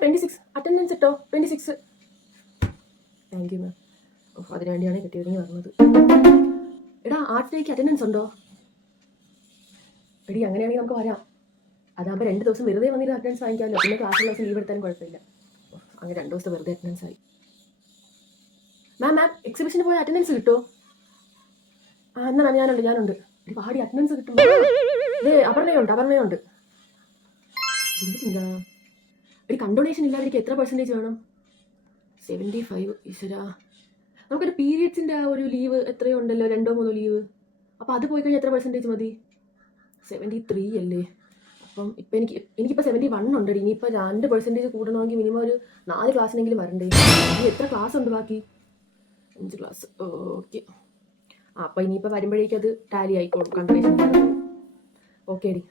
26 attendance ഇട്ടോ. 26. Thank you ma'am. അതിനു വേണ്ടിയാണ് കിട്ടിയൊരുങ്ങി പറഞ്ഞത്. എടാ ആർട്സ് ഡേക്ക് അറ്റൻഡൻസ് ഉണ്ടോ? എടി അങ്ങനെയാണെങ്കിൽ നമുക്ക് വരാം. അതാകുമ്പോൾ 2 ദിവസം വെറുതെ വന്നിട്ട് അറ്റൻഡൻസ് വാങ്ങിക്കാമല്ലോ. പിന്നെ ക്ലാസ് ക്ലാസ് ലീവ് എടുത്താലും കുഴപ്പമില്ല. അങ്ങനെ 2 ദിവസത്തെ വെറുതെ അറ്റൻഡൻസ് ആയി. മാം എക്സിബിഷന് പോയ അറ്റൻഡൻസ് കിട്ടുമോ? എന്നാ മാം ഞാനുണ്ട്. ഒരു പാടി അറ്റൻഡൻസ് കിട്ടും. അപർണയുണ്ട്. എന്താ ഒരു കണ്ടോണേഷൻ ഇല്ലാതിരിക്കും എത്ര പെർസെൻറ്റേജ് വേണം? 75. ഈശ്വരാ, നമുക്കൊരു പീരിയഡ്സിൻ്റെ ആ ഒരു ലീവ് എത്രയോ ഉണ്ടല്ലോ, 2-3 ലീവ്. അപ്പോൾ അത് പോയി കഴിഞ്ഞാൽ എത്ര പെർസെൻറ്റേജ് മതി? 73 അല്ലേ? അപ്പം ഇപ്പം എനിക്കിപ്പോൾ 71 ഉണ്ട്. ഇനിയിപ്പോൾ 2% കൂടണമെങ്കിൽ മിനിമം ഒരു 4 ക്ലാസ്സിനെങ്കിലും വരണ്ടേ? ഇനി എത്ര ക്ലാസ് ഉണ്ട് ബാക്കി? 5 ക്ലാസ്. ഓക്കെ. അപ്പോൾ ഇനിയിപ്പോൾ വരുമ്പോഴേക്കും അത് ടാലി ആയിക്കോളും. Condonation okay D.